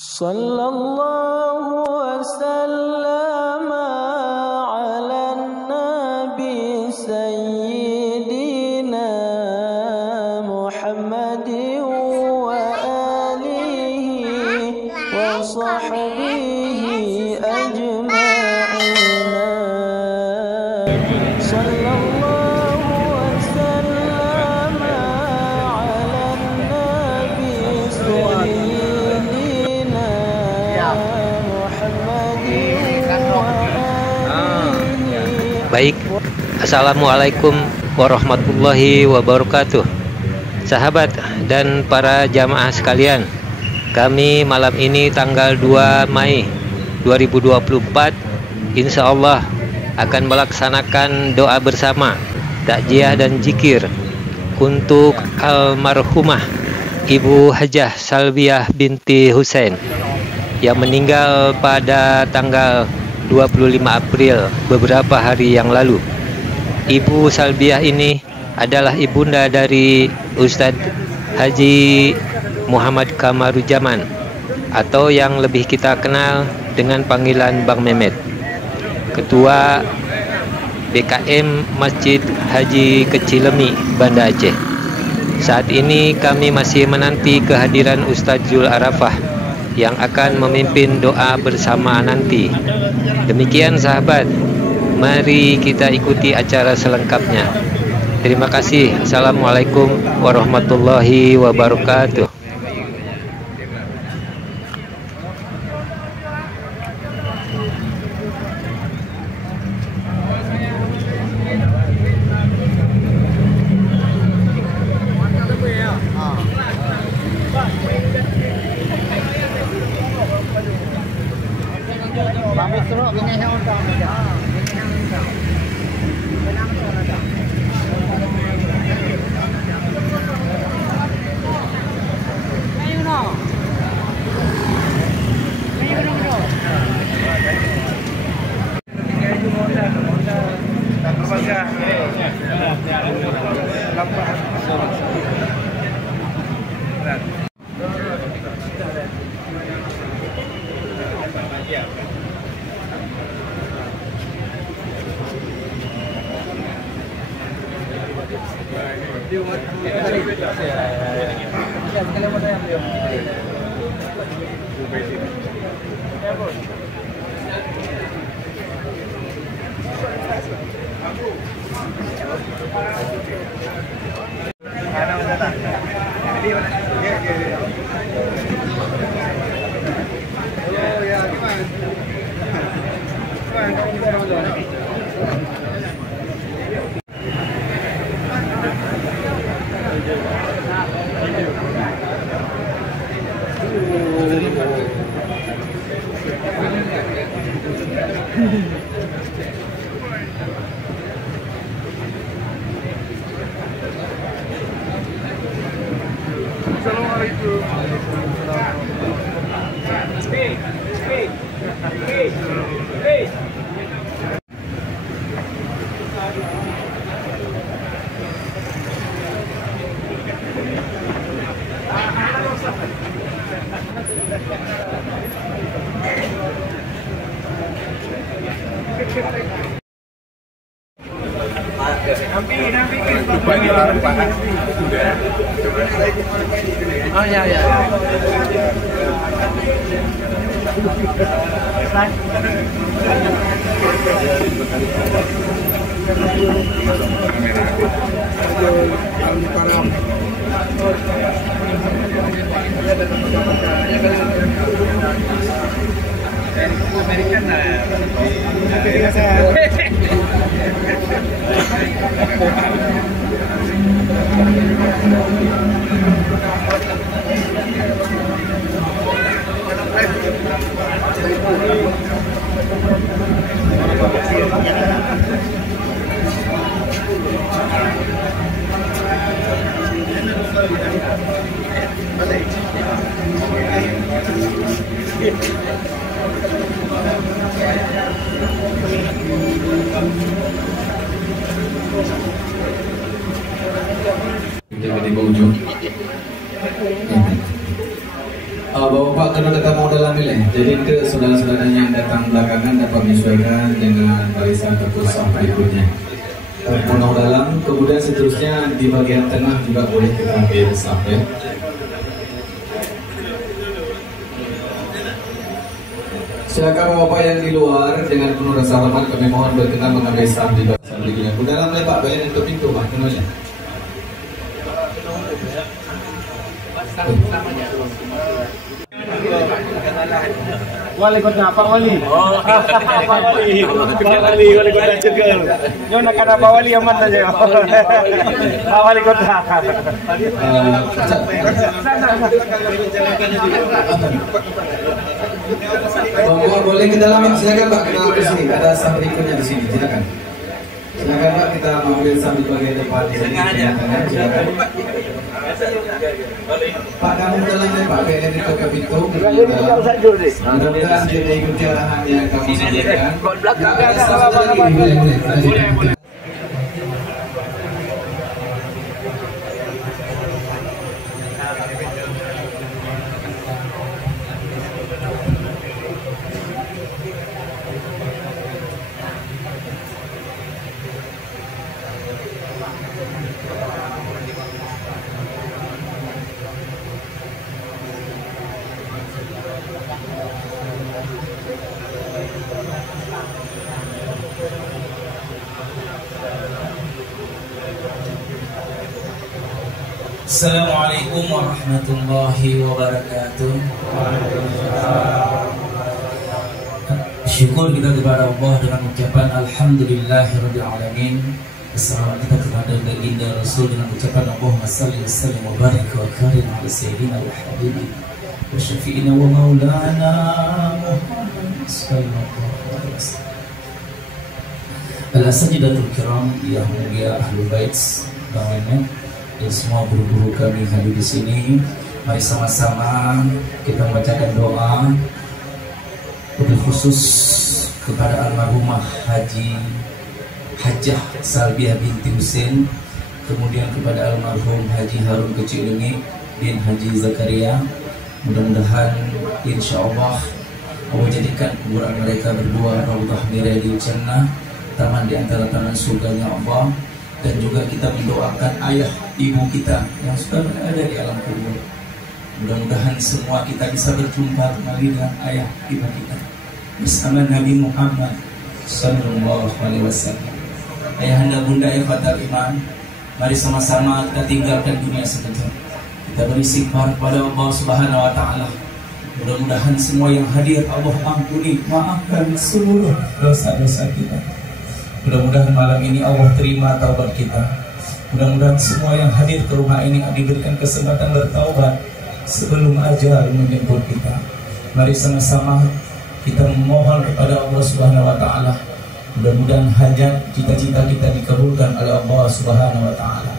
Sallallahu wasallam ala nabi sayyidina Muhammadin wa alihi wa sahbihi ajma'ina. Sallallahu wasallam ala nabi sayyidina Baik, Assalamualaikum warahmatullahi wabarakatuh. Sahabat dan para jamaah sekalian, kami malam ini tanggal 2 Mei 2024 insya Allah akan melaksanakan doa bersama, takziah dan zikir untuk almarhumah Ibu Hajah Salbiah binti Husain yang meninggal pada tanggal 25 April beberapa hari yang lalu. Ibu Salbiah ini adalah ibunda dari Ustadz Haji Muhammad Kamarujaman atau yang lebih kita kenal dengan panggilan Bang Mehmet, Ketua BKM Masjid Haji Kecilemi, Banda Aceh. Saat ini kami masih menanti kehadiran Ustadz Zul Arafah yang akan memimpin doa bersama nanti. Demikian sahabat, mari kita ikuti acara selengkapnya. Terima kasih. Assalamualaikum warahmatullahi wabarakatuh. Oh ya ya. Bapak kena kalau kita mau dalam nilai, jadi ke saudara-saudaranya yang datang belakangan dapat menyesuaikan dengan barisan ataupun saf berikutnya. Penuh dalam, kemudian seterusnya di bagian tengah juga boleh kita ambil saf ya. Silakan bapak yang di luar dengan penuh rasa hormat kami mohon berkenan mengambil saf di bagian berikutnya. Ke dalam lepak bagian untuk pintu pak, kenalnya. Wali kota Pak Wali. Oh, Pak Wali. Wali kota Cegal. Yo nak kata Pak Wali aman saja. Pak Wali kota. Boleh ke dalam, silakan Pak, kita ke sini. Ada saf berikutnya di sini, silakan. Silakan Pak, kita mengambil sambil bagian depan di sini. Silakan. Pak, kamu dalam ya Pak, BN itu ke pintu. Mudah-mudahan kita ikuti arahan yang kamu sampaikan. Ada satu lagi, boleh. Assalamualaikum warahmatullahi wabarakatuh. Syukur kita kepada Allah dengan ucapan Alhamdulillahirabbil alamin. Assalatu kita kepada baginda Rasul dengan ucapan Allahumma salli wa sallim wa barik wa karim ala sayyidina wa habibina wa syafi'ina wa maulana Muhammad sallallahu alaihi wasallam. Al-Asadidatul Kiram yang mulia Ahlul Bait Bang dan semua guru-guru kami hadir di sini, mari sama-sama kita membacakan doa lebih khusus kepada almarhumah Hajah Salbiah binti Husain, kemudian kepada almarhum Haji Harun Kecilengi bin Haji Zakaria. Mudah-mudahan insya Allah jadikan kuburan mereka berdua raudhah miriyadil jannah, taman di antara taman surganya Allah. Dan juga kita mendoakan ayah ibu kita yang sudah berada di alam kubur. Mudah-mudahan semua kita bisa berjumpa kembali dengan ayah ibu kita bersama Nabi Muhammad sallallahu alaihi wasallam. Ayahanda bunda ikhwatal iman, mari sama-sama kita tinggalkan dunia sekejap. Kita beristighfar kepada Allah Subhanahu wa taala. Mudah-mudahan semua yang hadir Allah ampuni, maafkan seluruh dosa-dosa kita. Mudah-mudahan malam ini Allah terima taubat kita. Mudah-mudahan semua yang hadir ke rumah ini diberikan kesempatan bertaubat sebelum ajal menjemput kita. Mari sama-sama kita memohon kepada Allah Subhanahu wa taala. Mudah-mudahan hajat cita-cita kita dikabulkan oleh Allah Subhanahu wa taala.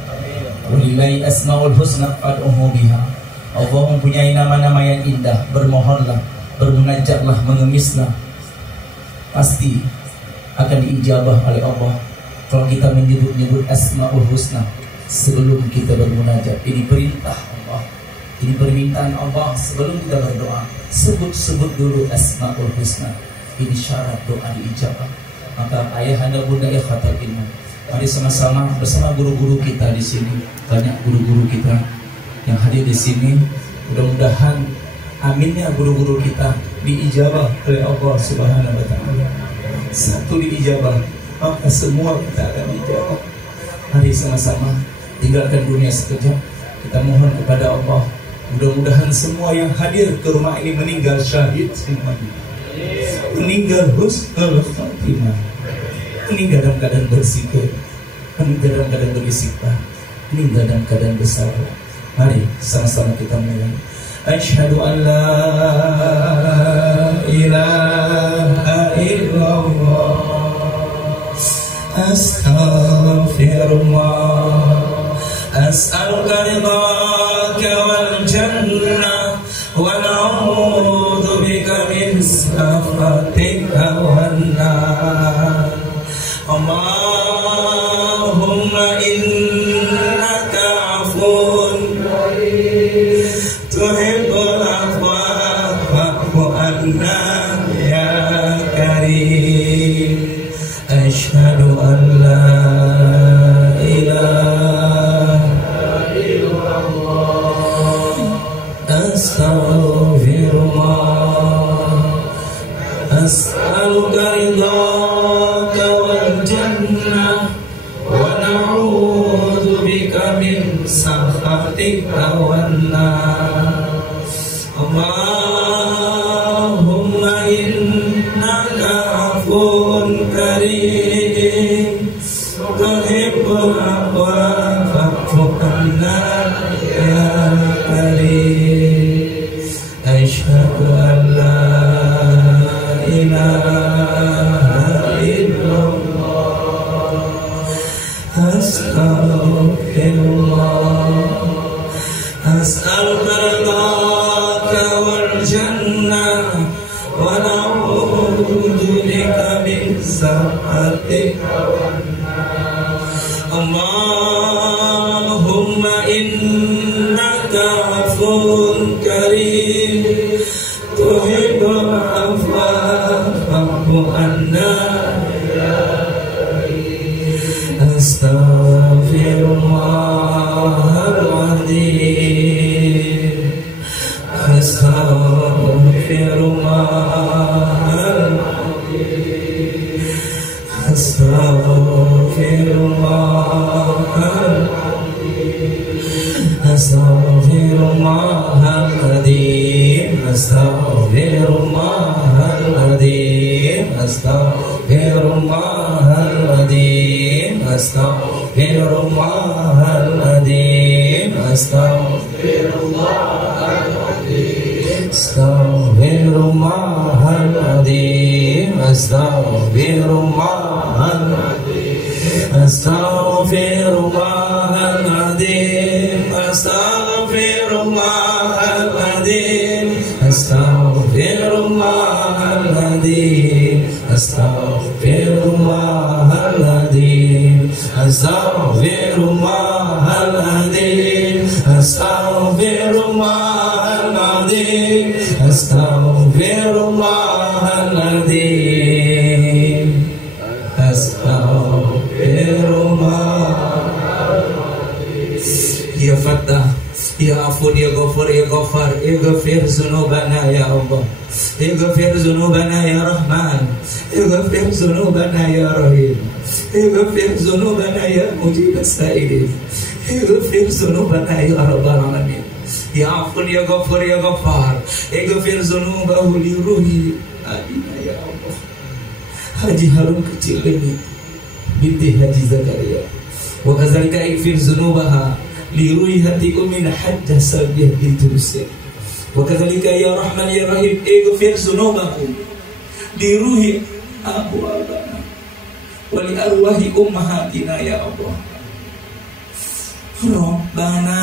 Walillahi asmaul husna fad'uhu biha. Allah mempunyai nama-nama yang indah, bermohonlah, bermunajatlah, mengemislah. Pasti akan diijabah oleh Allah kalau kita menyebut-nyebut asmaul husna sebelum kita bermunajat. Ini perintah Allah, ini permintaan Allah. Sebelum kita berdoa, sebut-sebut dulu asmaul husna. Ini syarat doa diijabah. Maka ayahanda bunda ikhwatal iman, mari sama-sama bersama guru-guru kita di sini. Banyak guru-guru kita yang hadir di sini. Mudah-mudahan aminnya guru-guru kita diijabah oleh Allah Subhanahu wa taala. Satu diijabah, maka semua kita akan dijawab. Mari sama-sama tinggalkan dunia sekejap. Kita mohon kepada Allah, mudah-mudahan semua yang hadir ke rumah ini meninggal syahid semuanya, meninggal husnul khatimah, meninggal dalam keadaan berzikir, meninggal dalam keadaan beristighfar, meninggal dalam keadaan bersabar. Mari sama-sama kita mulai. Asyhadu an la ilaha illallah, astaghfirullah, as'aluka ridhaka wal jannah wa na'udzu bika min sakhatika wan nar. Allahumma innaka afun tuhibbul afwa ya karim. Asyhadu an la ilaha illallah. Astaghfirullah. As'aluka ridhaka wal jannah wa na'udzu bika min sakhatika wan nar. Allahumma innaka afuwun karim tuhibbul afwa fa'fu anna ya karim. Asyhadu an la ilaha illallah. Astaghfirullah. As'aluka ridhaka wal jannah wa na'udzu bika min sakhatika wan nar. Allahumma innaka afuwun karim tuhibbul afwa fa'fu anna ya karim. Astaghfirullahaladzim. Astaghfirullahaladzim. Astaghfirullahaladzim. Astaghfirullahaladzim. Astaghfirullahaladzim. Astaghfirullahaladzim. Astaghfirullahaladzim. Astaghfirullahaladzim. Astaghfirullahaladzim. Astaghfirullahaladzim. Astaghfirullahaladzim. Astaghfirullahaladzim. Astaghfirullahaladzim. Astaghfirullahaladzim. Astaghfirullahaladzim. Astaghfirullahaladzim. Astaghfirullahaladzim. Ya Fattah, Ya Afun, Ya Ghafur, Ya Ghaffar, Ighfir zunubana ya Allah, Ighfir zunubana ya Rahman, Ighfir zunubana ya Rahim, Ighfir zunubana ya Mujib as-Sa'ilin, Ighfir zunubana ya Rabbal Alamin. Ya Afun, Ya Ghafur, Ya Ghaffar, Ighfir zunubahu li ruhi adina ya Allah. Haji Harun kecil ini binti Haji Zakaria, wa kadzalika ighfir zunubaha liruhi hati min hajjah sabiyah binti Husain. Wa kadzalika ya Rahman ya Rahim ighfir zunubakum liruhi abu abana wa li arwahi ummahatina ya Allah. Rabbana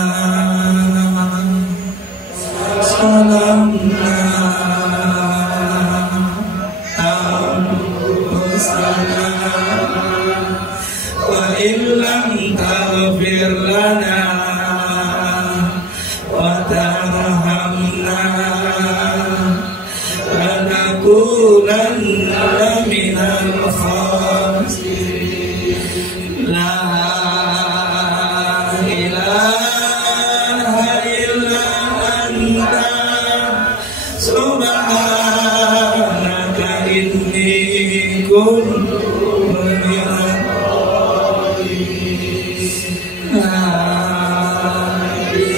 salamna anfusana wa illam taghfir lana wa tarhamna lanakunanna minal khasirin. La ilaha illa anta subhanaka inni kuntu minadh dhalimin.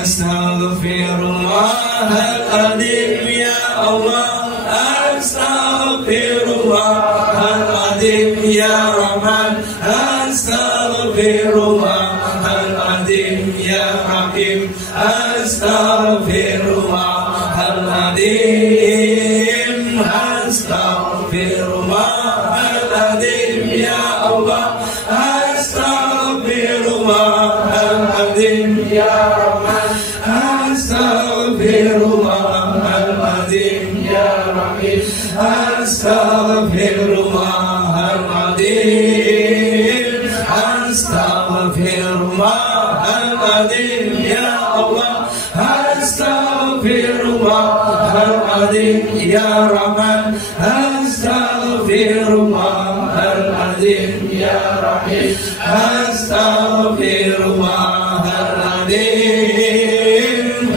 Astaghfirullahaladzim ya Allah. Astaghfirullahaladzim ya Rahman. Astaghfirullahaladzim ya Rahim. Astaghfirullahaladzim. Astaghfirullahaladzim ya Allah. Astaghfirullahaladzim ya Rahman. Astaghfirullahaladzim ya Rahim. Astaghfirullahaladzim, astaghfirullahaladzim ya Allah. Astaghfirullahaladzim ya Rahman. Astaghfirullahaladzim ya Rahim. Astaghfirullahaladzim.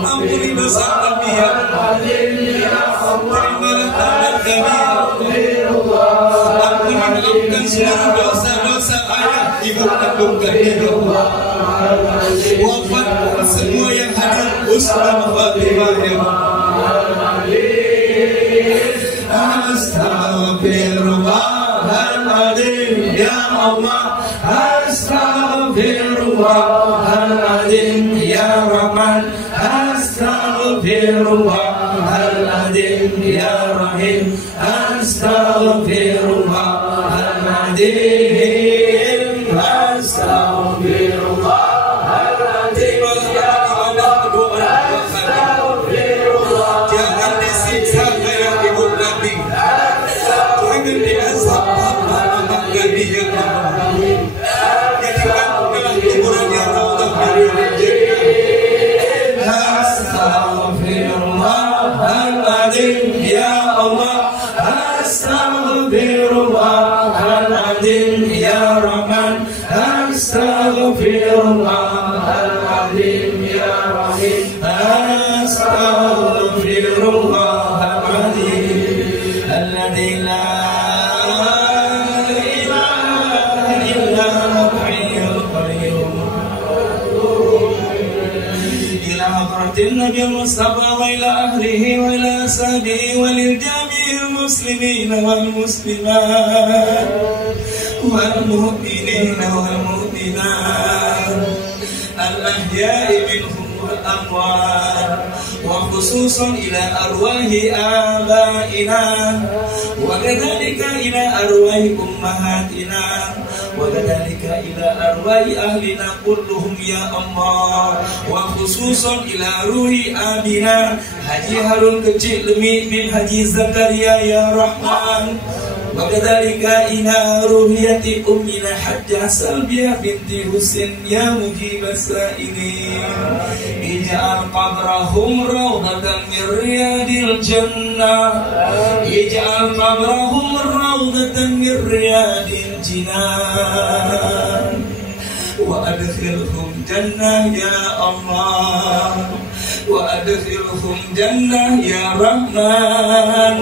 Ampuni dosa kami ya Allah. Ampuni maafkan seluruh dosa-dosa ayah ibu kandung kami ya Allah. Wafatkan semua yang hadir Ustaz Fatimah ya Allah. Astaghfirullahaladzim ya Allah. Astaghfirullahaladzim ya Rahman. Astaghfirullahaladzim ya Rahim. Astaghfirullahaladzim. Astaghfirullahaladzim. Jangan disiksa kayak ibu Nabi. Jangan diazab mama Nabi ya Allah. Jadikan hiburannya Allah dari rezeki. Astaghfirullahaladzim ya Allah. Astaghfirullahaladzim ya Rahman. Astaghfirullahaladzim ya Rahim. Astaghfirullahaladzim alladzi la ilaha illa huwal hayyul qayyum. Ila hadratin Nabi Mustafa wa ila ahlihi wa ila ashabihi wa lil jami'il muslimina wal muslimat wal mu'minina wal mu'minat al ahya'i minhum wal amwat, wa khususan ila arwahi abaina wa kadzalika ila arwahi ummahatina wa kadzalika ila arwahi ahlina kulluhum ya Allah, wa khususan ila ruhi abina Haji Harun Kecil Lemik bin Haji Zakaria ya Rahman, wa kadzalika ila ruhiyati ummina Hajjah Salbiah binti Husain ya mujibas sa'ilin. Ij'al qabrahum rawdatan min riyadil jannah. Ij'al qabrahum rawdatan min riyadil jinan. Wa adkhilhum jannah ya Allah. Wa adkhilhum jannah ya Rahman.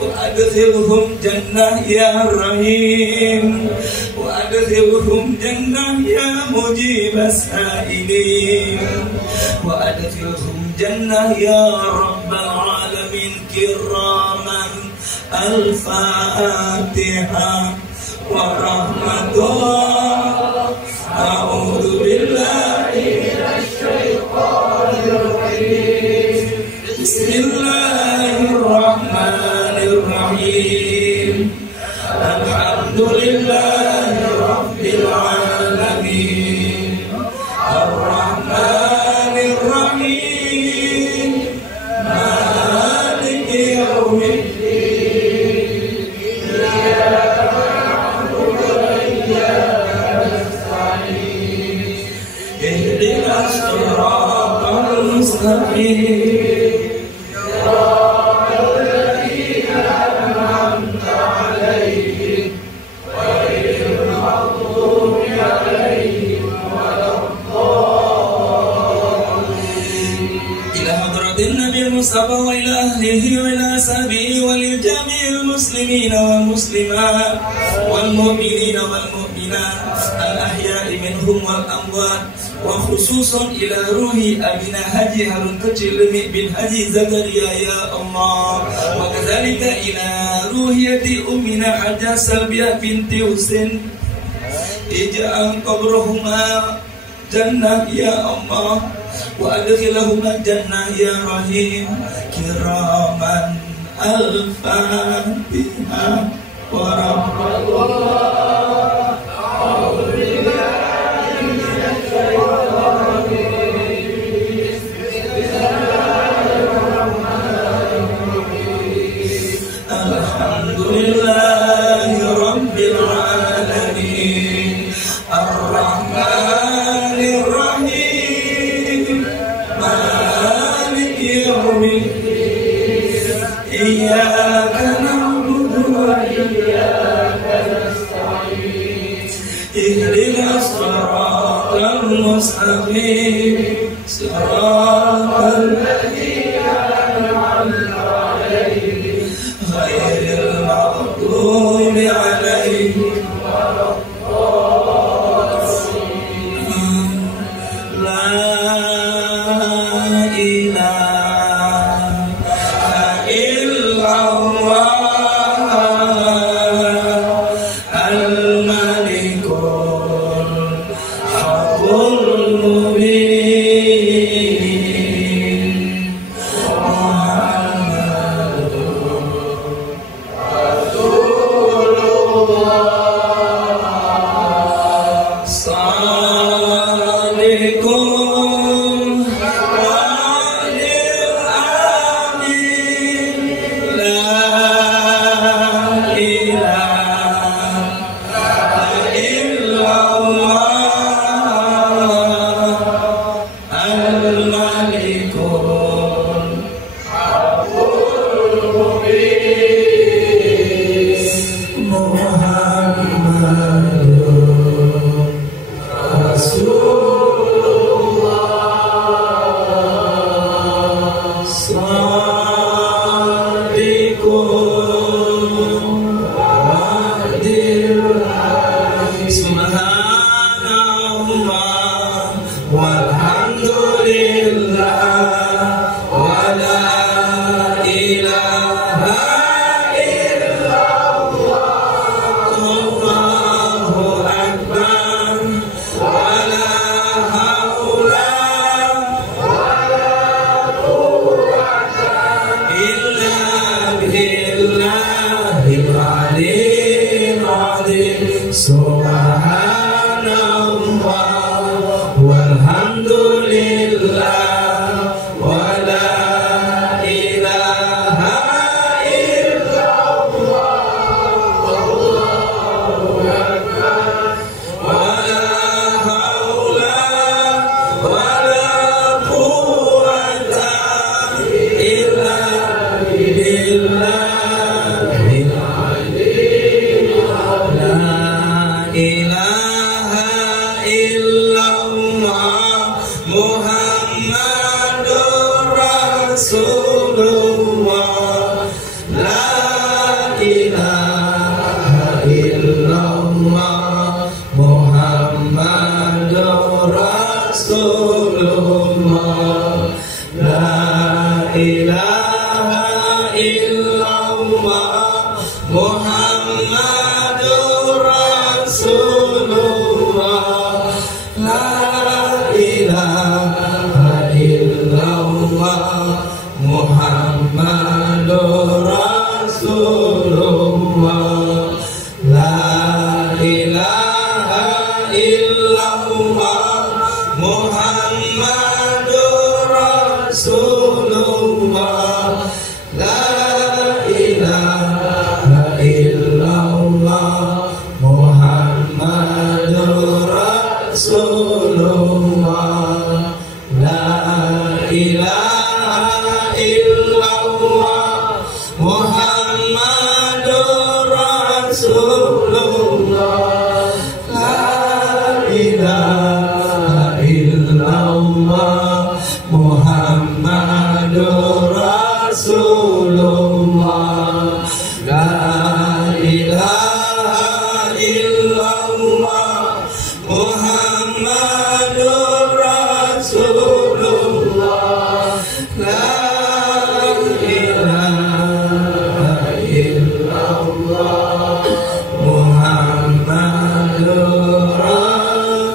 Wa adkhilhum jannah ya Rahim. Wa adkhilhum jannah ya mujibas sa'ilin. Wa adkhilhum jannah ya Rabbal alamin kiraman. Al-Fatihah wa rahmatullah. A'udzu billahi minasy syaithanir rajim. Bismillahirrahmanirrahim. Alhamdulillahi rabbil alamin. Ar-Rahmanir Rahim. Maliki yaumiddin. Iyyaka na'budu wa iyyaka nasta'in. Ihdinas siratal mustaqim. Mustafa wa ila ahlihi wa ila ashabihi wa lil jami'il muslimina wal muslimat wal mu'minina wal mu'minat al ahya'i minhum wal amwat, wa khususan ila ruhi abina Haji Harun Kecil Lemik bin Haji Zakaria ya Allah, wa kadzalika ila ruhiyati ummina Hajjah Salbiah binti Husain. Ij'al qabrahuma jannah ya Allah, wa adkhilhuma jannah ya Rahim kiraman. Al-Fatihah wa rahmatullah. A'udzu billahi minasy syaithanir rajim. Bismillahirrahmanirrahim. إياك نعبد وإياك نستعين اهدنا الصراط المستقيم صراط الذين أنعمت عليهم غير المغضوب عليهم ولا الضالين لا إله إلا الله الملك الحق المبين محمد رسول الله صادق وعد الأمين لا إله إلا الله الملك الحق المبين محمد رسول الله صادق وعد الأمين سبحان الله والحمد لله ولا إله إلا الله الله أكبر ولا حول ولا قوة إلا بالله العلي العظيم سبحان الله والحمد لله ولا إله إلا الله الله أكبر ولا حول ولا قوة إلا بالله العلي لا إله إلا الله محمد رسول الله لا إله إلا الله محمد رسول الله لا إله إلا الله محمد رسول الله لا إله إلا الله محمد رسول الله لا إله إلا الله محمد رسول الله لا إله إلا الله محمد رسول الله لا إله إلا الله محمد رسول الله لا إله إلا الله محمد رسول الله لا إله إلا الله محمد رسول الله لا إله إلا الله محمد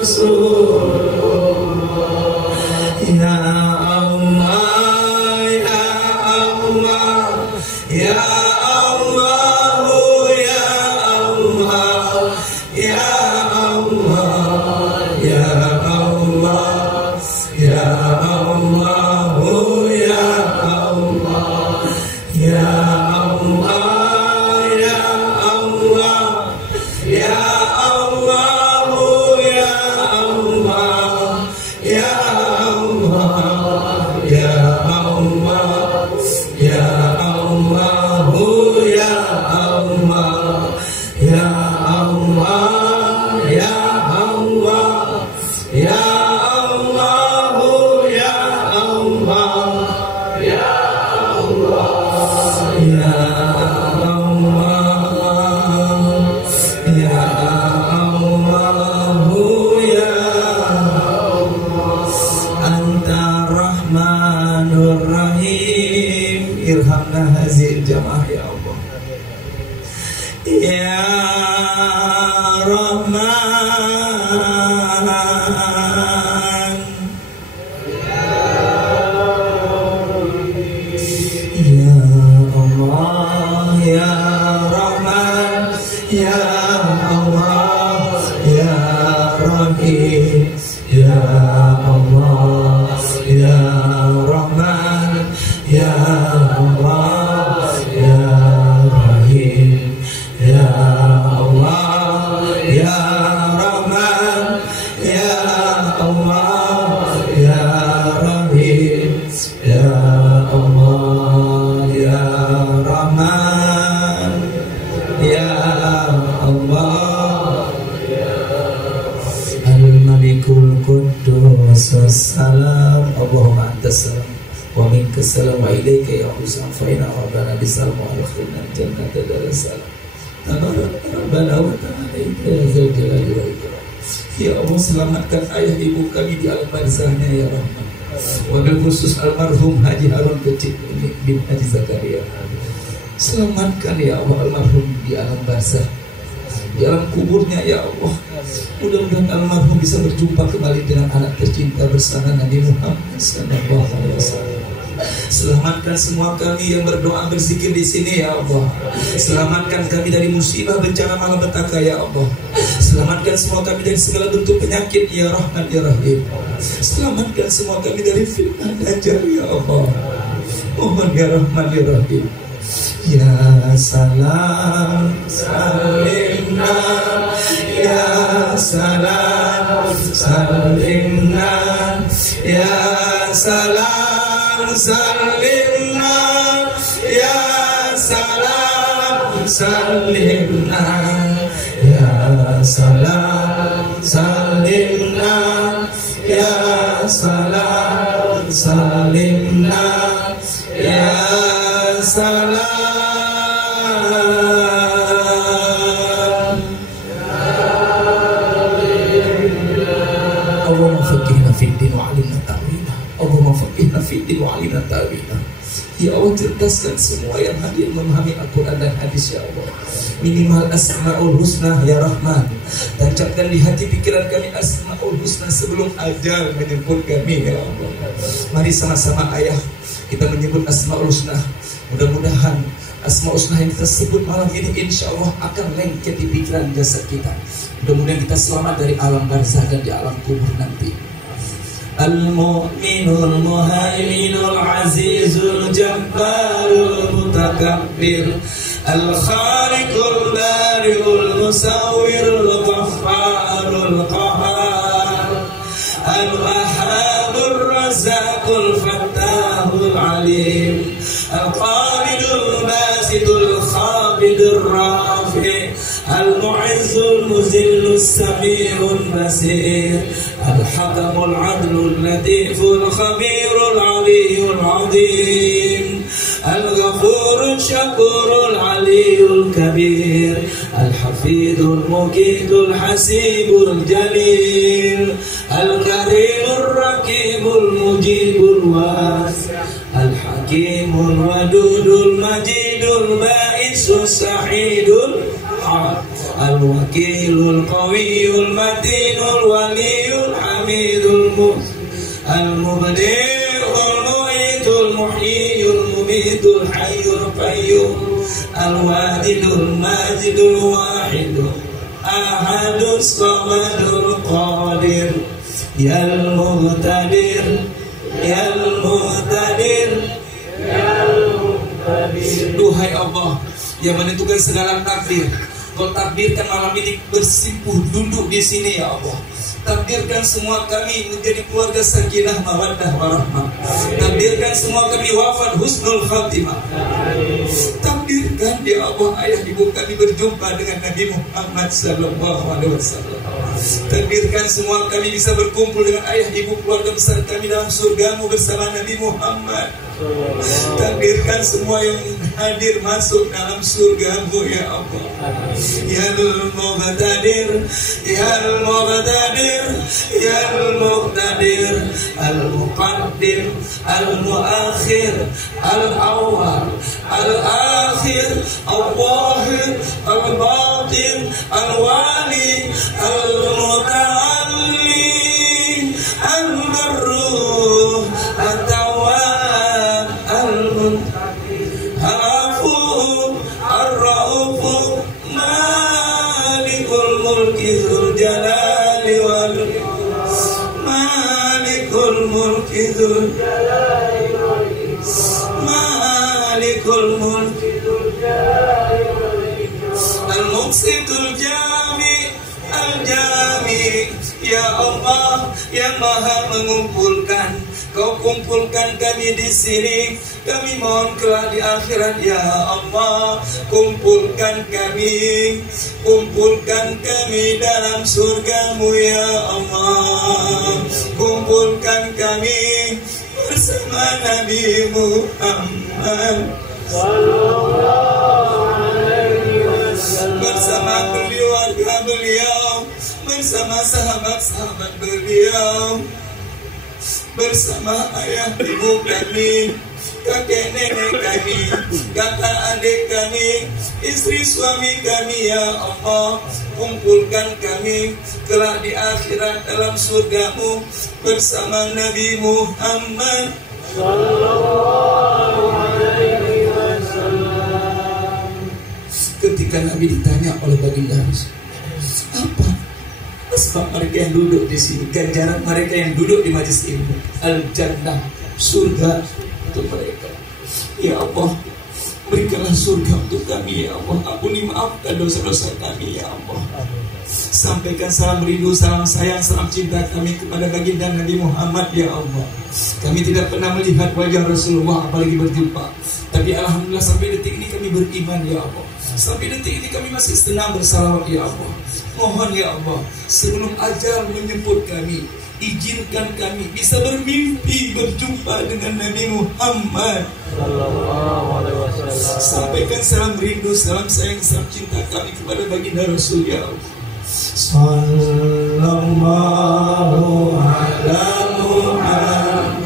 رسول الله يا الله يا الله يا الله يا الله يا الله يا الله يا الله يا الله يا الله يا الله يا الله يا الله يا الله يا الله ya Allah, ya Allah, ya Allah, ya Allah, ya Allah, ya Allah, ya Allah, ya irhamna hazil jamaah ya Allah ya Rahman ya Allah ya Rahman ya Allah ya Rahim ya Allah ya Rahman ya Allah ya Rahim ya Allah ya Rahman ya Allah ya Rahim ya Allah ya Rahman ya Allah Al-Malikul Quddus Salam Allahumma antas salam wa minka salam wa ilaika ya Husain fa inna rabbana bisalam wa alkhirna jannata darassalam tabarak rabbana wa ta'ala ya zal jalali wal ikram ya Allah selamatkan ayah ibu kami di alam barzahnya ya Rahman wabil khusus almarhum Haji Harun Kecil bin Haji Zakaria selamatkan ya Allah almarhum di alam barzah di alam kuburnya ya Allah mudah-mudahan almarhum bisa berjumpa kembali dengan anak tercinta bersama Nabi Muhammad sallallahu alaihi wasallam. Selamatkan semua kami yang berdoa berzikir di sini ya Allah. Selamatkan kami dari musibah bencana malapetaka ya Allah. Selamatkan semua kami dari segala bentuk penyakit ya Rahman ya Rahim. Selamatkan semua kami dari fitnah dajjal ya Allah. Mohon ya Rahman ya Rahim. Ya salam salimna ya salam salimna ya salam salimna ya salam salimna ya salam salimna ya salam salimna ya salam Allahumma faqihna fid din wa 'allimna ta'wila. Allahumma faqihna fid din wa 'allimna ta'wila. Ya Allah, cerdaskan semua yang hadir memahami Al-Quran dan hadis ya Allah. Minimal asma'ul husna ya Rahman. Tancapkan di hati pikiran kami asma'ul husna sebelum ajal menyebut kami ya Allah. Mari sama-sama ayah kita menyebut asma'ul husna. Mudah-mudahan asma'ul husna yang kita sebut malam ini insya Allah akan lengket di pikiran jasad kita. Mudah-mudahan kita selamat dari alam barzah dan di alam kubur nanti. Al-Mu'minul Muhaiminul Azizul Jabbarul Mutakabbir Al-Khaliqul Bari'ul Musawwirul Ghaffarul Qahhar Al-Wahhabur Razzaqul Fattahul Alim Al-Qabidul Basitul Khabidur Rafi Al-Mu'izzul Muzillus Sami'ul Basir Al-Hakamul Adlul Latiful Khabirul Aliyul Azim Al-Ghafurul Syakurul Aliyul Kabir Al-Hafidul Muqidul Hasibul Jalil Al-Karimul Rakibul Mujibul Was Al-Hakimul Wadudul Majidul Ba'isus Sa'idul Al-Wakilul Qawiyul Matinul Waliyul Hamidul Al-Mubdi'ul Mu'itul Muhyiyul Mumitul Hayyul Qayyum Al-Wajidul Majidul Wahidul Ahadus Samadul Qadir Yal Muqtadir Yal Muqtadir Yal Muqtadir. Duhai Allah yang menentukan segala takdir, Kau takdirkan malam ini bersimpuh duduk di sini ya Allah. Takdirkan semua kami menjadi keluarga sakinah mawaddah warahmah. Takdirkan semua kami wafat husnul khatimah. Takdirkan ya Allah ayah ibu kami berjumpa dengan Nabi Muhammad sallallahu alaihi wasallam. Takdirkan semua kami bisa berkumpul dengan ayah ibu keluarga besar kami dalam surgamu bersama Nabi Muhammad. Takdirkan semua yang hadir masuk dalam surgamu ya Allah. Ya Al-Muqtadir, Ya Al-Muqtadir, Ya Al-Muqtadir, Al-Muqaddim, Al-Muakhir, Al-Awwal, Al-Akhir, Al-Wahid, Al-Batin, Al-Wali, Al-Muta'alli, Al-Barru, Al-Tawwab, Al-Afu, Ar-Raufu, Malikul Mulki Dzul Jalali wal Malikul Mulki Dzul Jalali wal Malikul Mulki Dzul Jalali wal Al-Muqsitul Jami Al-Jami. Ya Allah yang maha mengumpulkan, Kau kumpulkan kami di sini. Kami mohon kelak di akhirat ya Allah, kumpulkan kami dalam surgamu ya Allah. Kumpulkan kami bersama Nabi Muhammad bersama keluarga beliau, bersama sahabat-sahabat beliau, bersama ayah ibu kami, kakek nenek kami, kakak adik kami, istri suami kami ya Allah. Kumpulkan kami kelak di akhirat dalam surgamu bersama Nabi Muhammad sallallahu alaihi wasallam. Ketika Nabi ditanya oleh baginda Rasul, apa sebab mereka yang duduk di sini, ganjaran mereka yang duduk di majlis ilmu, al-jannah, surga untuk mereka. Ya Allah, berikanlah surga untuk kami ya Allah. Ampuni, maafkan dosa-dosa kami ya Allah. Sampaikan salam rindu, salam sayang, salam cinta kami kepada baginda Nabi Muhammad ya Allah. Kami tidak pernah melihat wajah Rasulullah apalagi berjumpa, tapi alhamdulillah sampai detik ini kami beriman ya Allah. Sampai detik ini kami masih senang bersalawat ya Allah. Mohon ya Allah, sebelum ajal menjemput kami, izinkan kami bisa bermimpi berjumpa dengan Nabi Muhammad sallallahu alaihi wasallam. Sampaikan salam rindu, salam sayang, salam cinta kami kepada baginda Rasul ya Allah. Sallallahu ala Muhammad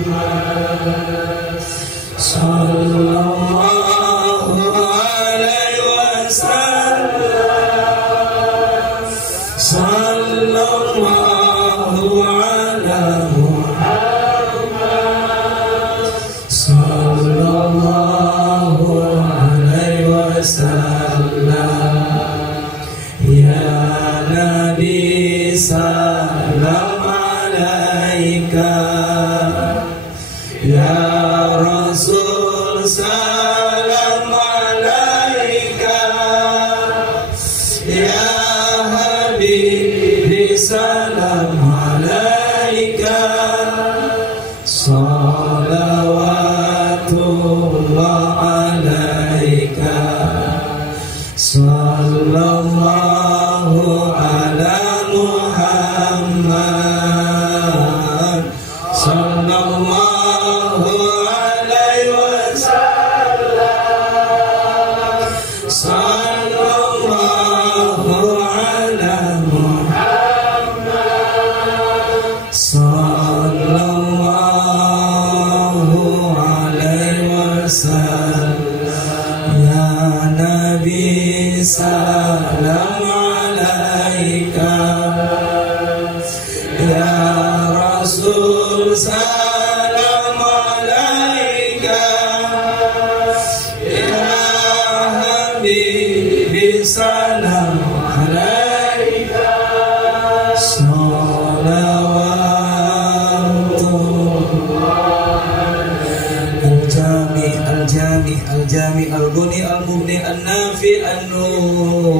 sallallahu alaihi wasallam. Sallallahu ala Muhammad sallallahu alaihi wasallam. Ya Nabi salam alaika, ya Rasul salam alaika, ya Habib salam alaika, salawatullah alaika, sallallahu ala Muhammad sallallahu alaihi wasallam, sallallahu ala Muhammad sallallahu alaihi wasallam. Ya Nabi salam alaika, ya Rasul salam alaika, ya Habib salam alaika, salawatullah. Al-Jami, Al-Jami, Al-Jami, Al-Ghani, Al-Mughni, Al-Nafi, An-Nur.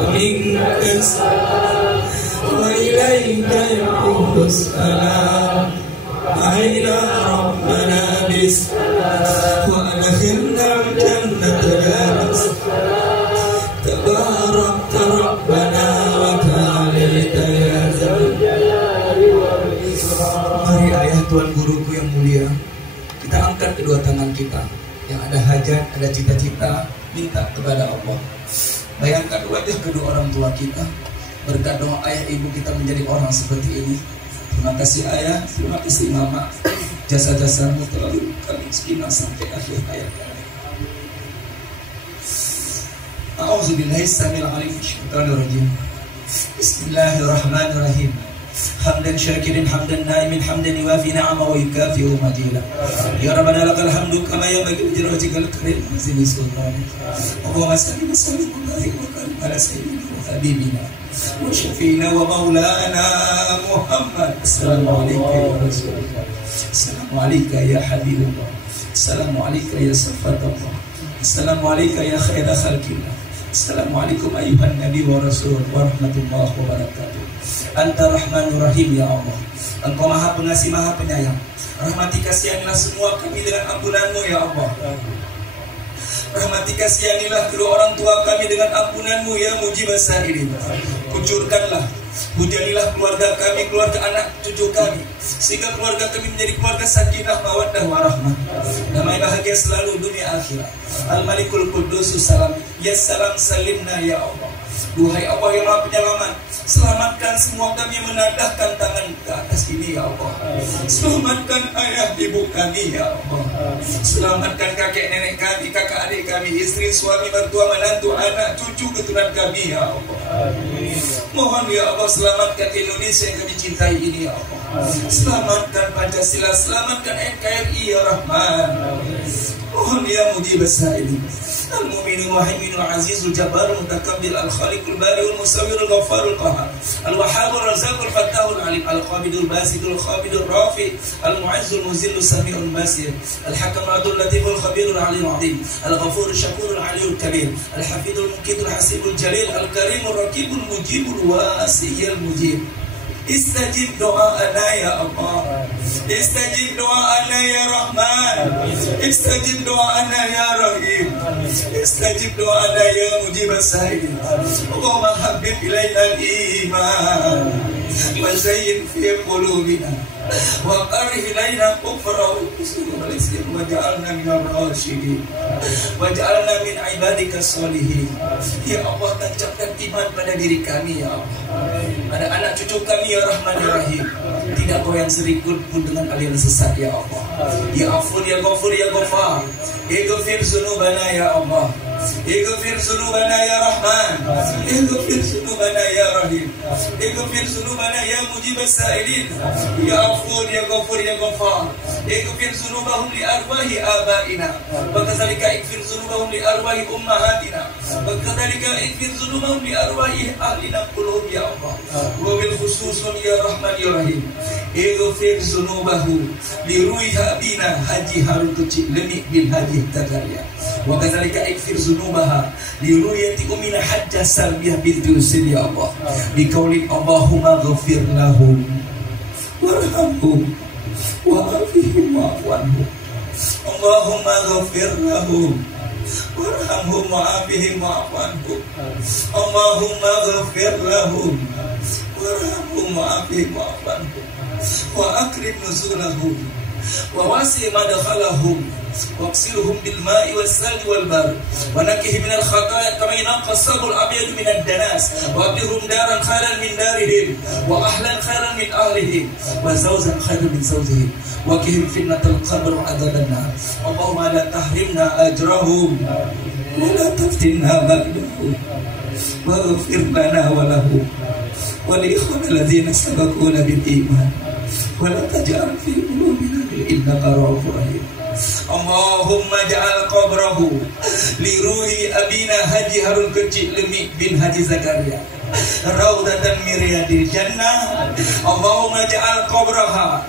ومنك السلام وإليك يعود السلام أحينا ربنا بالسلام وأدخلنا الجنة دار السلام تباركت ربنا وتعاليت يا ذا الجلال والإكرام. Mari ayah Tuhan guruku yang mulia, kita angkat kedua tangan kita. Yang ada hajat, ada cita-cita, minta kepada Allah. Bayangkan wajah kedua orang tua kita. Berkat doa ayah ibu kita menjadi orang seperti ini. Terima kasih ayah, terima kasih mama. Jasa-jasamu terlalu kami miskinah sampai akhir hayat kami. A'udzubillahi samil alim syaitanir rajim. Bismillahirrahmanirrahim. Hamdan syakirin hamdan naimin hamdan yuwafi na'ama wa yukafi'u majila. Ya Rabbana lakal hamdu kama yanbaghi li jalali karim azimi sultanik. Allahumma salli wa sallim wa barik wa karim ala sayyidina wa habibina wa syafiina wa maulana Muhammad. Assalamu alayka ya Rasulullah. Assalamu alayka ya Habibullah. Assalamu alayka ya Safatullah. Assalamu alayka ya khaira khalqillah. Assalamualaikum ayuhan nabi wa rasul wa rahmatullahi wa barakatuh. Anta rahmanur rahim ya Allah. Engkau maha pengasih maha penyayang. Rahmati kasihanilah semua kami dengan ampunanmu ya Allah. Rahmati kasihanilah kedua orang tua kami dengan ampunanmu ya mujibas sa'ilin. Kucurkanlah, hujanilah keluarga kami, keluarga anak cucu kami, sehingga keluarga kami menjadi keluarga sakinah mawaddah warahmah, damai bahagia selalu dunia akhirat. Al-Malikul Qudusus salam, ya salam salimna ya Allah. Duhai Allah yang maha penyelamat, selamatkan semua kami yang menadahkan tangan ke atas ini ya Allah. Selamatkan ayah ibu kami ya Allah. Selamatkan kakek nenek kami, kakak adik kami, istri, suami, mertua, menantu, anak, cucu, keturunan kami ya Allah. Mohon ya Allah selamatkan Indonesia yang kami cintai ini ya Allah. Selamatkan Pancasila, selamatkan NKRI ya Rahman. Mohon ya mujibas sa'ilin. Al-Mu'minul Muhaiminul Azizul Jabbarul Mutakabbir Al-Khaliqul Bariul Musawwirul Ghaffarul Qahhar Al-Wahhabur Razzaqul Fattahul Alim Al-Qabidul Basidul Khabidul Rafi Al-Mu'izzul Muzillus Sami'ul Basir Al-Hakam Adul Latiful Khabirul Aliyul Azim Al-Ghafurul Syakurul Aliyul Kabir Al-Hafidul Muqidul Hasibul Jalil Al-Karimul Raqibul Mujibul Wasiyul Mujib. Istajib doa'ana ya Allah. Istajib doa'ana ya Rahman. Istajib doa'ana ya Rahim. Istajib doa'ana ya Mujibas sa'ilin. Allahumma habib ilaina al-iman wa zayyin fi qulubina wa qarrih ilaina kufra wal fusqa wal isyan waj'alna minal rasyidin waj'alna min ibadika sholihin. Ya Allah, tancapkan iman pada diri kami ya Allah, pada anak cucu kami ya Rahman ya Rahim. Tidak goyang serikut pun dengan aliran sesat ya Allah. Ya Afur ya Ghafur ya Ghaffar. Ighfir dzunubana ya Allah. Ighfir dzunubana ya Rahman. Ighfir dzunubana ya Rahim. Ighfir dzunubana ya Mujibas sa'ilin. Ya Afur ya Ghafur ya Ghaffar. Ighfir dzunubahum li arwahi abaina wa kadzalika ighfir dzunubahum li arwahi ummahatina wa kadzalika ighfir dzunubahum li arwahi ahlina qulub ya Allah. Wa bil khususun ya Rahman ya Rahim. Ighfir dzunubahu li ruhi habina Haji Harun Kecil Lemik bin Haji Zakaria wa kadzalika ighfir dzunubaha li ruhiyati ummina Hajjah Salbiyah binti Husain ya Allah. Bi qauli Allahumma ghfir lahum warhamhum wa'afihim wa'afwanhum. Allahumma ghfir lahum warhamhum wa'afihim wa'afwanhum. Allahumma ghfir lahum warhamhum wa'afihim wa'afwanhum wa akrim nuzulahum wa wasi' madkhalahum واغسلهم بالماء والثلج والبرد ونقهم من الخطايا كما ينقى الثوب الابيض من الدنس وابدلهم دارا خيرا من دارهم واهلا خيرا من اهلهم وزوجا خيرا من زوجهم وقهم فتنة القبر وعذاب النار. اللهم لا تحرمنا اجرهم ولا تفتنا بعدهم واغفر لنا ولهم ولإخواننا الذين سبقونا بالإيمان ولا تجعل في قلوبنا إنك رؤوف رحيم. Allahumma ja'al qabrahu li ruhi abina Haji Harun Kecil Lemik bin Haji Zakaria raudatan min riyadil jannah. Allahumma ja'al qabraha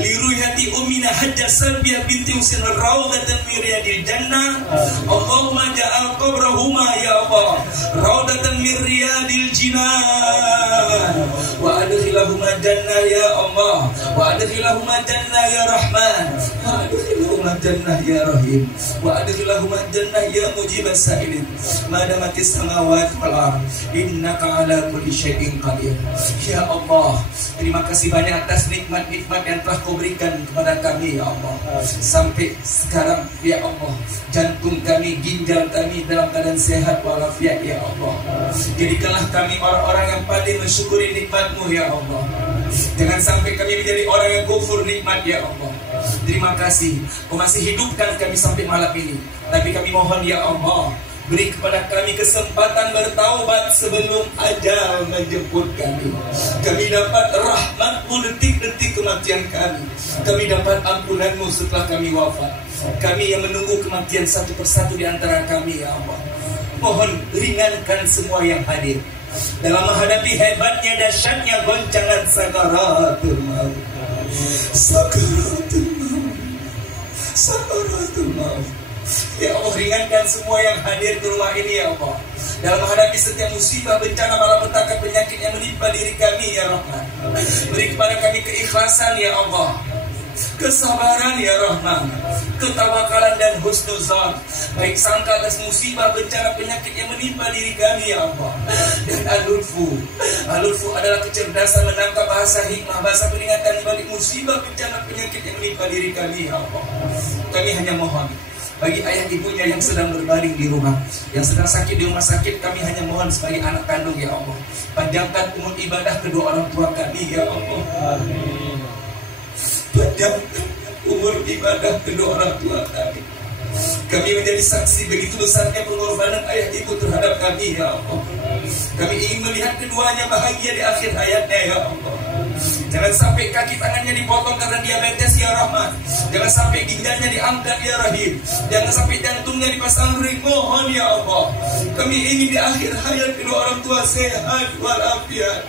li ru'yati ummina Hajjah Salbiyah binti Husain raudatan min riyadil jannah. Allahumma ja'al qabrahuma ya Allah raudatan min riyadil jinan wa adkhilahuma jannah ya Allah wa adkhilahuma jannah ya Rahman wa adkhilahuma jannah ya Rahim wa adkhilahuma jannah ya mujibas sa'ilin madamatis samawati wal ardh innaka ala kulli syai'in qadir. Ya Allah, terima kasih banyak atas nikmat-nikmat yang telah Kau berikan kepada kami ya Allah. Sampai sekarang ya Allah, jantung kami, ginjal kami dalam keadaan sehat walafiat ya Allah. Jadikanlah kami orang-orang yang pandai mensyukuri nikmat-Mu ya Allah. Jangan sampai kami menjadi orang yang kufur nikmat ya Allah. Terima kasih Kau masih hidupkan kami sampai malam ini. Tapi kami mohon ya Allah, beri kepada kami kesempatan bertaubat sebelum ajal menjemput kami. Kami dapat rahmat-Mu detik-detik kematian kami. Kami dapat ampunan-Mu setelah kami wafat. Kami yang menunggu kematian satu persatu di antara kami ya Allah. Mohon ringankan semua yang hadir dalam menghadapi hebatnya dahsyatnya goncangan sakaratul maut. Sakaratul maut. Sakaratul maut. Ya Allah, ringankan semua yang hadir ke rumah ini ya Allah dalam menghadapi setiap musibah, bencana, malapetaka, penyakit yang menimpa diri kami ya Rahman. Beri kepada kami keikhlasan ya Allah, kesabaran ya Rahman, ketawakalan dan husnuzan, baik sangka atas musibah, bencana, penyakit yang menimpa diri kami ya Allah. Dan al-lutfu adalah kecerdasan menangkap bahasa hikmah, bahasa peringatan balik musibah, bencana, penyakit yang menimpa diri kami ya Allah. Kami hanya mohon bagi ayah ibunya yang sedang berbaring di rumah, yang sedang sakit di rumah sakit, kami hanya mohon sebagai anak kandung ya Allah, panjangkan umur ibadah kedua orang tua kami ya Allah. Amin. Panjangkan umur ibadah kedua orang tua kami. Kami menjadi saksi begitu besarnya pengorbanan ayah ibu terhadap kami ya Allah. Kami ingin melihat keduanya bahagia di akhir hayatnya ya Allah. Jangan sampai kaki tangannya dipotong karena diabetes ya Rahman. Jangan sampai ginjalnya diangkat ya Rahim. Jangan sampai jantungnya dipasang ring. Mohon ya Allah, kami ingin di akhir hayat kedua orang tua sehat walafiat.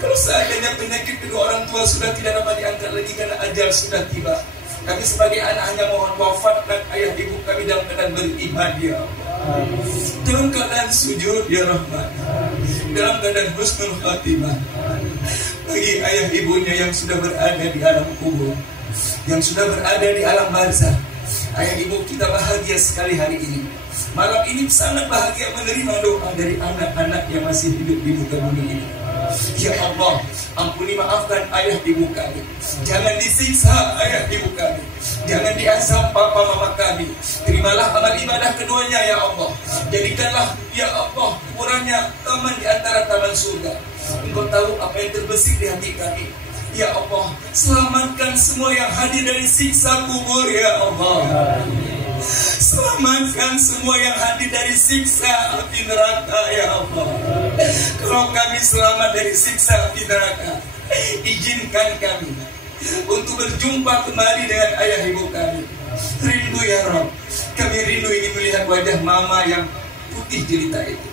Kalau seandainya penyakit kedua orang tua sudah tidak dapat diangkat lagi karena ajal sudah tiba, kami sebagai anak hanya mohon wafatkan ayah ibu kami dalam keadaan beriman ya Allah, dalam keadaan sujud ya Rahman, dalam keadaan husnul khatimah. Bagi ayah ibunya yang sudah berada di alam kubur, yang sudah berada di alam barzah, ayah ibu kita bahagia sekali hari ini. Malam ini sangat bahagia menerima doa dari anak-anak yang masih hidup di muka bumi ini. Ya Allah, ampuni maafkan ayah ibu kami. Jangan disiksa ayah ibu kami. Jangan diazab papa mama kami. Terimalah amal ibadah keduanya ya Allah. Jadikanlah ya Allah kuburannya taman di antara taman surga. Engkau tahu apa yang terbesit di hati kami. Ya Allah, selamatkan semua yang hadir dari siksa kubur ya Allah. Selamatkan semua yang hadir dari siksa api neraka ya Allah. Kalau kami selamat dari siksa api neraka, izinkan kami untuk berjumpa kembali dengan ayah ibu kami. Rindu ya Rabb, kami rindu ingin melihat wajah mama yang putih jelita itu.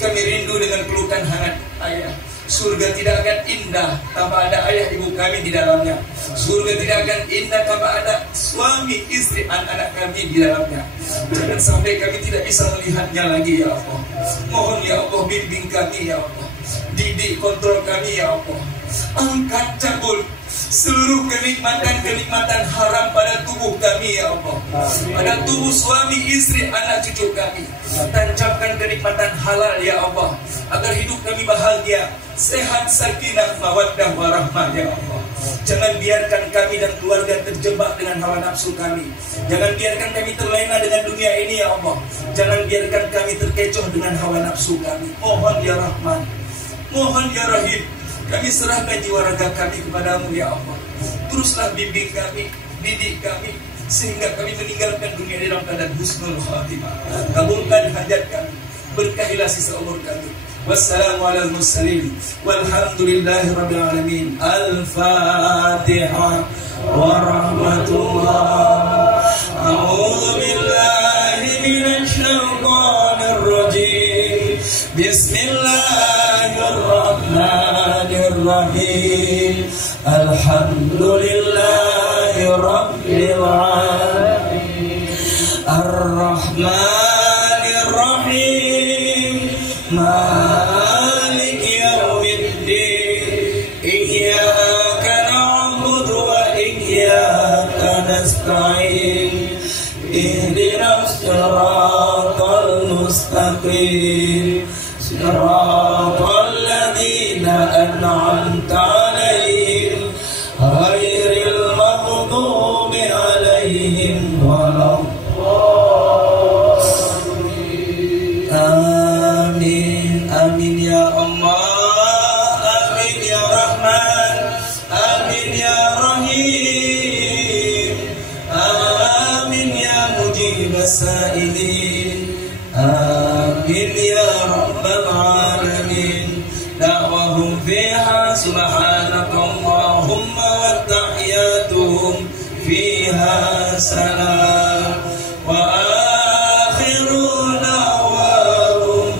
Kami rindu dengan pelukan hangat ayah. Surga tidak akan indah tanpa ada ayah ibu kami di dalamnya. Surga tidak akan indah tanpa ada suami, istri, anak-anak kami di dalamnya. Jangan sampai kami tidak bisa melihatnya lagi ya Allah. Mohon ya Allah, bimbing kami ya Allah. Didik, kontrol kami ya Allah. Angkat cabul seluruh kenikmatan-kenikmatan haram pada tubuh kami ya Allah, pada tubuh suami, istri, anak cucu kami. Tancapkan kenikmatan halal ya Allah, agar hidup kami bahagia, sehat, sakinah, mawaddah, warahmah ya Allah. Jangan biarkan kami dan keluarga terjebak dengan hawa nafsu kami. Jangan biarkan kami terlena dengan dunia ini ya Allah. Jangan biarkan kami terkecoh dengan hawa nafsu kami. Mohon ya Rahman, mohon ya Rahim, kami serahkan jiwa raga kami kepadamu ya Allah. Teruslah bimbing kami, didik kami, sehingga kami meninggalkan dunia dalam keadaan husnul khatimah. Kabulkan hajat kami, berkahilah sisa umur kami. Wassalamualaikum walhamdulillahi rabbil alamin. Al-Fatihah warahmatullah. A'udzu billahi minasy syaithanir rajim. Bismillah. Bismillahirrahmanirrahim. Alhamdulillahi Rabbil Alamin. Ar-Rahmanir Rahim. Maliki Yawmiddin. Iyyaka na'budu wa iyyaka nasta'in. Ihdinas siratal mustaqim. Siratal ladzina an'amta 'alaihim ghairil maghdubi 'alaihim waladdallin. Amin. Amin ya Allah. Amin ya Rahman. Amin ya Rahim. Amin ya mujibas sa'ilin. Amin ya Rabbal Alamin. Da'wahum fiha subhanakallahumma wa tahiyyatuhum fiha salam. Wa akhiru da'wahum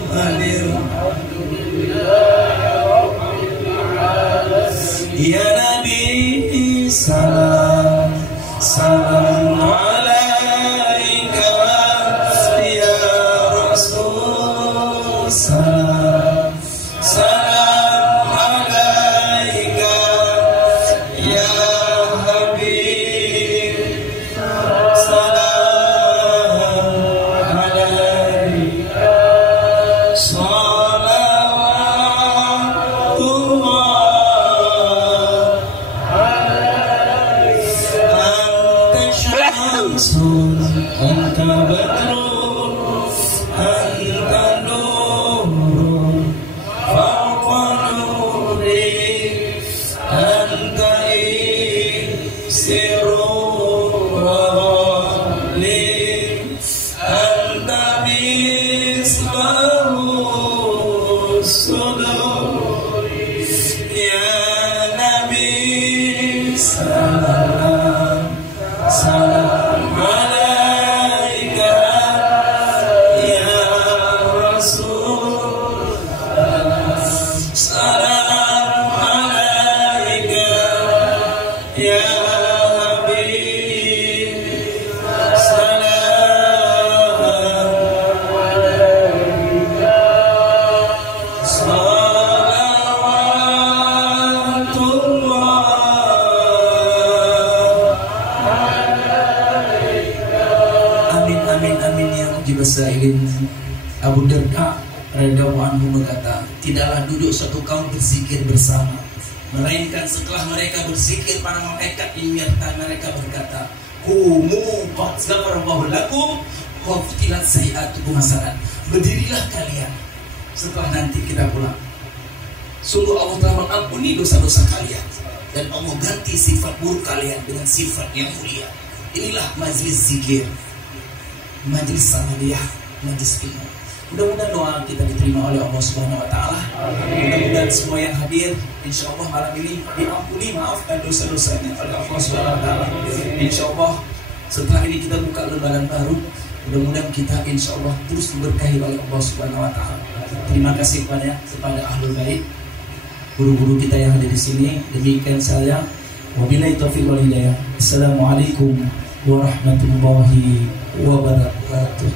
ya Nabi salam. Salam alaika ya Rasul. Salam. Salam alaika ya Habib. Salam alaika salawatullah. Anta syamsun, anta badrun, anta nurun fawqa nuri, anta isirun wa ghalib, anta misbahus sudur. Ya Nabi salam. Salam alaika ya Rasul. Salam alaika ya Habib. Salam alaika salawatullah. Amin amin amin ya mujibas sa'ilin. Abu Darda radhiyallahu anhu berkata, tidaklah duduk suatu kaum berzikir bersama, melainkan setelah mereka berzikir para malaikat menyertai mereka berkata, qumu qad ghafarallahu lakum wa futilat sayi'atukum hasanat. Berdirilah kalian setelah nanti kita pulang. Sungguh Allah telah mengampuni dosa-dosa kalian dan Allah ganti sifat buruk kalian dengan sifat yang mulia. Inilah majlis zikir, majlis sanadiyah, majlis ilmu. Mudah-mudahan doa kita diterima oleh Allah Subhanahu wa taala. Mudah-mudahan semua yang hadir insyaallah malam ini diampuni, maafkan dosa-dosanya oleh Allah Subhanahu wa taala. Insyaallah setelah ini kita buka lembaran baru. Mudah-mudahan kita insyaallah terus diberkahi oleh Allah Subhanahu wa taala. Terima kasih kepada ahlul bait, guru-guru kita yang hadir di sini. Demikian saya, wabillahi taufiq wal hidayah. Assalamualaikum warahmatullahi wabarakatuh.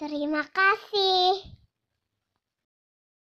Terima kasih.